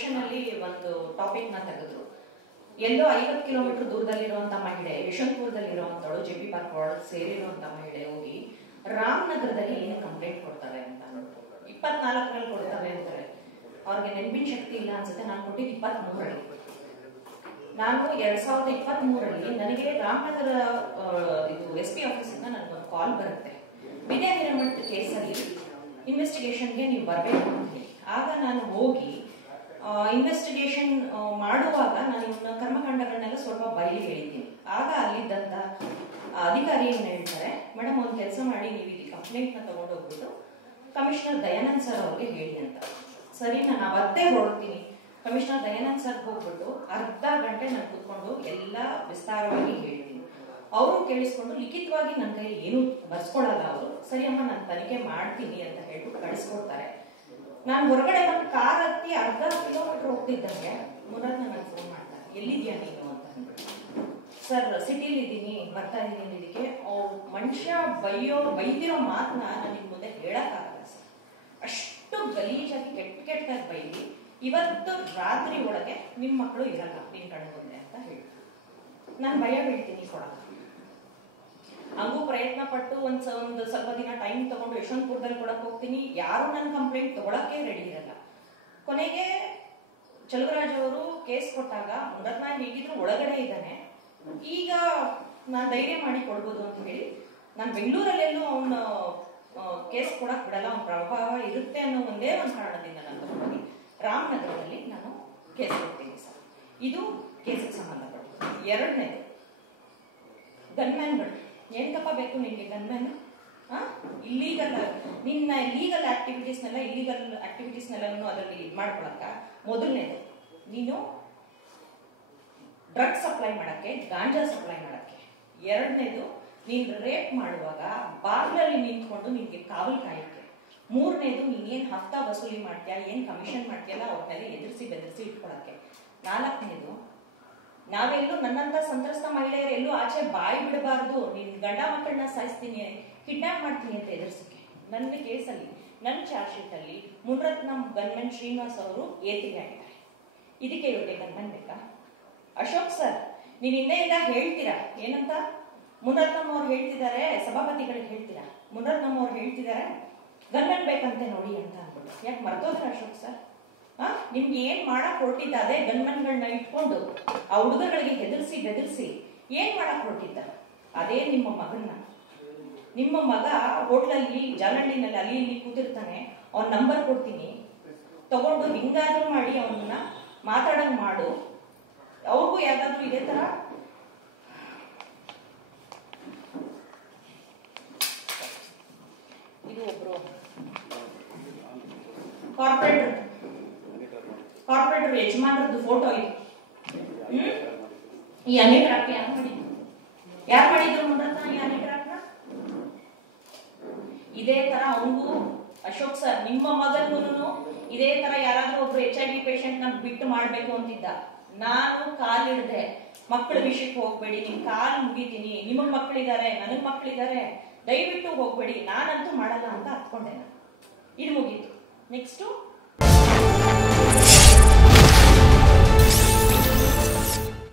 Session ಅಲ್ಲಿ ಒಂದು topic ನ ತೆಗೆದ್ರು. ಎಲ್ಲೋ 50 ಕಿಲೋಮೀಟರ್ ದೂರದಲ್ಲಿರುವಂತ ಮಹಿಳೆ, ಯಶವಂತಪುರದಲ್ಲಿರುವಂತಳು ಜೆಪಿ ಪಾರ್ಕ್ ವಾರ್ಡ್ ಸೇರಿರುವಂತ ಮಹಿಳೆ ಹೋಗಿ ರಾಮನಗರದಲ್ಲಿ ಏನು ಕಂಪ್ಲೇಂಟ್ ಕೊಡ್ತಾರೆ ಅಂತ 24ರಲ್ಲಿ ಕೊಡ್ತಾರೆ ಅಂತಾರೆ. ಅವ್ರಿಗೆ ನೆನಪಿನ ಶಕ್ತಿ ಇಲ್ಲ ಅನ್ಸುತ್ತೆ. ನಾನು ಕೊಟ್ಟಿದ್ದು 23ರಲ್ಲಿ. ನಾನು 2023ರಲ್ಲಿ ನನಗೆ ರಾಮನಗರ ಇದು SP ಆಫೀಸ್ ಇಂದ ನನಗೊಂದು ಕಾಲ್ ಬರುತ್ತೆ. ವಿದ್ಯಾ ಹಿರೇಮಠ್ ಕೇಸಲ್ಲಿ ಇನ್ವೆಸ್ಟಿಗೇಷನ್ಗೆ ನೀವು ಬರಬೇಕು ಅಂತ ಹೇಳಿ. ಆಗ ನಾನು ಹೋಗಿ ಇನ್ವೆಸ್ಟಿಗೇಷನ್ ಮಾಡುವಾಗ ನಾನು ಇವನ್ನ ಕರ್ಮಕಾಂಡಗಳನ್ನೆಲ್ಲ ಸ್ವಲ್ಪ ಬಯಲಿಗೆ ಹೇಳಿದ್ದೀನಿ. ಆಗ ಅಲ್ಲಿದ್ದಂತ ಅಧಿಕಾರಿ ಏನ್ ಹೇಳ್ತಾರೆ, ಮೇಡಮ್ ಒಂದು ಕೆಲಸ ಮಾಡಿ, ನೀವು ಈ ಕಂಪ್ಲೇಂಟ್ ನ ತಗೊಂಡೋಗ್ಬಿಟ್ಟು ಕಮಿಷನರ್ ದಯಾನಂದ್ ಸರ್ ಅವ್ರಿಗೆ ಹೇಳಿ ಅಂತ. ಸರಿ, ನಾನು ಅವತ್ತೇ ಹೊರಡ್ತೀನಿ. ಕಮಿಷನರ್ ದಯಾನಂದ್ ಸರ್ ಹೋಗ್ಬಿಟ್ಟು ಅರ್ಧ ಗಂಟೆ ನಾನು ಕೂತ್ಕೊಂಡು ಎಲ್ಲ ವಿಸ್ತಾರವಾಗಿ ಹೇಳ್ತೀನಿ. ಅವರು ಕೇಳಿಸ್ಕೊಂಡು ಲಿಖಿತವಾಗಿ ನನ್ನ ಕೈಲಿ ಏನು ಬರ್ಸ್ಕೊಳಲ್ಲ. ಅವರು ಸರಿ ಅಮ್ಮ ನಾನು ತನಿಖೆ ಮಾಡ್ತೀನಿ ಅಂತ ಹೇಳ್ಬಿಟ್ಟು ಕಳಿಸ್ಕೊಡ್ತಾರೆ. ನಾನು ಹೊರಗಡೆ ಬಂದು ಕಾರ್ ಹತ್ತಿ ಅರ್ಧ ಕಿಲೋಮೀಟರ್ ಹೋಗ್ತಿದ್ದಂಗೆ ಮುರತ್ನ ನನಗೆ ಫೋನ್ ಮಾಡ್ತಾರೆ, ಎಲ್ಲಿದ್ಯಾ ನೀನು ಅಂತ ಅಂದ್ಬಿಟ್ಟು. ಸರ್ ಸಿಟಿಲಿ ಇದ್ದೀನಿ, ಬರ್ತಾ ಇದ್ದೀನಿ. ಇದಕ್ಕೆ ಮನುಷ್ಯ ಬೈದಿರೋ ಮಾತನ್ನ ನಾನು ನಿಮ್ ಮುಂದೆ ಹೇಳಕ್ಕಾಗಲ್ಲ ಸರ್. ಅಷ್ಟು ಗಲೀಜಾಗಿ ಕೆಟ್ಟಾಗಿ ಬೈದಿ, ಇವತ್ತು ರಾತ್ರಿ ಒಳಗೆ ನಿಮ್ ಮಕ್ಕಳು ಇರಲ್ಲ ನಿನ್ ಕಣ್ಣು ಮುಂದೆ ಅಂತ ಹೇಳಿ ನಾನು ಭಯ ಬೀಳ್ತೀನಿ ಕೊಡಲ್ಲ. ಹಂಗೂ ಪ್ರಯತ್ನ ಪಟ್ಟು ಒಂದು ಸ್ವಲ್ಪ ದಿನ ಟೈಮ್ ತಗೊಂಡು ಯಶವಂತಪುರದಲ್ಲಿ ಕೊಡಕ್ ಹೋಗ್ತೀನಿ. ಯಾರು ನನ್ನ ಕಂಪ್ಲೇಂಟ್ ತಗೊಳಕ್ಕೆ ರೆಡಿ ಇರಲ್ಲ. ಕೊನೆಗೆ ಚಲುವರಾಜ್ ಅವರು ಕೇಸ್ ಕೊಟ್ಟಾಗ ಮುರತ್ನ ಹೇಗಿದ್ರು ಒಳಗಡೆ ಇದ್ದಾನೆ, ಈಗ ನಾನು ಧೈರ್ಯ ಮಾಡಿ ಕೊಡ್ಬೋದು ಅಂತ ಹೇಳಿ ನಾನು ಬೆಂಗಳೂರಲ್ಲೆಲ್ಲೂ ಅವನ ಕೇಸ್ ಕೊಡಕ್ ಬಿಡಲ್ಲ, ಅವನ ಪ್ರಭಾವ ಇರುತ್ತೆ ಅನ್ನೋ ಒಂದೇ ಒಂದು ಕಾರಣದಿಂದ ನಾನು ತಗೊಂಡೋಗಿ ರಾಮನಗರದಲ್ಲಿ ನಾನು ಕೇಸ್ ಕೊಡ್ತೀನಿ ಸರ್. ಇದು ಕೇಸಿಗೆ ಸಂಬಂಧಪಟ್ಟು. ಎರಡನೇದು ಗನ್ಮ್ಯಾನ್ಗಳು. ಏನಕ್ಕಪ್ಪ ಬೇಕು ನಿನ್ಗೆ ಗನ್ಮ್ಯಾನ್? ಇಲ್ಲೀಗಲ್ ನಿನ್ನ ಲೀಗಲ್ ಆಕ್ಟಿವಿಟೀಸ್ನೆಲ್ಲೂ ಅದರಲ್ಲಿ ಇದು ಮಾಡ್ಕೊಳಕ್ಕ. ಮೊದಲನೇದು, ನೀನು ಡ್ರಗ್ ಸಪ್ಲೈ ಮಾಡಕ್ಕೆ, ಗಾಂಜಾ ಸಪ್ಲೈ ಮಾಡಕ್ಕೆ. ಎರಡನೇದು, ನೀನು ರೇಪ್ ಮಾಡುವಾಗ ಬಾಗ್ಲಲ್ಲಿ ನಿಂತ್ಕೊಂಡು ನಿನ್ಗೆ ಕಾವಲು ಕಾಯಕ್ಕೆ. ಮೂರನೇದು, ನೀನೇನ್ ಹಫ್ತಾ ವಸೂಲಿ ಮಾಡ್ತೀಯಾ, ಏನ್ ಕಮಿಷನ್ ಮಾಡ್ತೀಯಲ್ಲ ಅವ್ರನ್ನೆಲ್ಲ ಎದುರಿಸಿ ಬೆದರಿಸಿ ಇಟ್ಕೊಳಕ್ಕೆ. ನಾಲ್ಕನೇದು, ನಾವೆಲ್ಲೂ ನನ್ನಂತ ಸಂತ್ರಸ್ತ ಮಹಿಳೆಯರು ಎಲ್ಲೂ ಆಚೆ ಬಾಯಿ ಬಿಡಬಾರ್ದು, ನಿನ್ ಗಂಡ ಮಕ್ಕಳನ್ನ ಸಾಯಿಸ್ತೀನಿ, ಕಿಡ್ನಾಪ್ ಮಾಡ್ತೀನಿ ಅಂತ ಎದುರಿಸಕ್ಕೆ. ನನ್ನ ಕೇಸಲ್ಲಿ, ನನ್ನ ಚಾರ್ಜ್ ಶೀಟ್ ಅಲ್ಲಿ ಮುನ್ರತ್ನಂ ಗನ್ಮನ್ ಶ್ರೀನಿವಾಸ್ ಅವರು ಏತಿಗೆ ಆಗಿದ್ದಾರೆ. ಇದಕ್ಕೆ ಇವ್ರಿಗೆ ಗನ್ಮನ್ ಬೇಕಾ? ಅಶೋಕ್ ಸರ್, ನೀವ್ ಹಿಂದೆಯಿಂದ ಹೇಳ್ತೀರಾ ಏನಂತ? ಮುನ್ರತ್ನಂ ಅವ್ರು ಹೇಳ್ತಿದ್ದಾರೆ, ಸಭಾಪತಿಗಳಿಗೆ ಹೇಳ್ತೀರಾ, ಮುನ್ರತ್ನಂ ಅವ್ರು ಹೇಳ್ತಿದ್ದಾರೆ ಗನ್ಮನ್ ಬೇಕಂತೆ ನೋಡಿ ಅಂತ ಅನ್ಬಿಟ್ಟು. ಯಾಕೆ ಮರ್ತೋದ್ರ ಅಶೋಕ್ ಸರ್? ನಿಮ್ಗೆ ಏನ್ ಮಾಡಕ್ ಹೊರಟಿದ್ದ ಅದೇ ಗನ್ಮನ್ಗಳನ್ನ ಇಟ್ಕೊಂಡು ಆ ಹುಡುಗಗಳಿಗೆ ಬೆದರಿಸಿ ಏನ್ ಮಾಡಕ್ ಹೊರಟಿದ್ದ ಅದೇ ನಿಮ್ಮ ಮಗನ್ನ. ನಿಮ್ಮ ಮಗ ಹೋಟ್ಲಲ್ಲಿ ಜಾಲಹಳ್ಳಿನಲ್ಲಿ ಅಲ್ಲಿ ಇಲ್ಲಿ ಕೂತಿರ್ತಾನೆ, ಅವನ ನಂಬರ್ ಕೊಡ್ತೀನಿ, ತಗೊಂಡು ಹಿಂಗಾದ್ರೂ ಮಾಡಿ ಅವನ್ನ ಮಾತಾಡಂಗ್ ಮಾಡು. ಅವ್ರಿಗೂ ಯಾವ್ದಾದ್ರು ಇದೇ ತರ ಇದು ಒಬ್ರು ಕಾರ್ಪೊರೇಟರ್ ಯಜಮಾನರದ್ದು ಫೋಟೋ ಇದು. ಈ ಅನೇಕ ಯಾರು ಮಾಡಿದ್ರು ಮುನ್ರತ್ನ ಈ ಅನೇಕ ಇದೇ ತರ ಅವನಿಗೂ ಅಶೋಕ್ ಸರ್ ನಿಮ್ಮ ಮಗನೂ ಇದೇ ತರ ಯಾರಾದ್ರೂ ಒಬ್ರು HIV ಪೇಷಂಟ್ ನ ಬಿಟ್ಟು ಮಾಡ್ಬೇಕು ಅಂತಿದ್ದ. ನಾನು ಕಾಲಿಡ್ದೆ, ಮಕ್ಕಳ ವಿಷಯಕ್ಕೆ ಹೋಗ್ಬೇಡಿ, ನಿಮ್ ಕಾಲ್ ಮುಗಿತೀನಿ, ನಿಮಗ್ ಮಕ್ಕಳಿದ್ದಾರೆ, ನನಗ್ ಮಕ್ಕಳಿದ್ದಾರೆ, ದಯವಿಟ್ಟು ಹೋಗ್ಬೇಡಿ, ನಾನಂತೂ ಮಾಡಲ್ಲ ಅಂತ ಹತ್ಕೊಂಡೆ. ಇದು ಮುಗೀತು. ನೆಕ್ಸ್ಟ್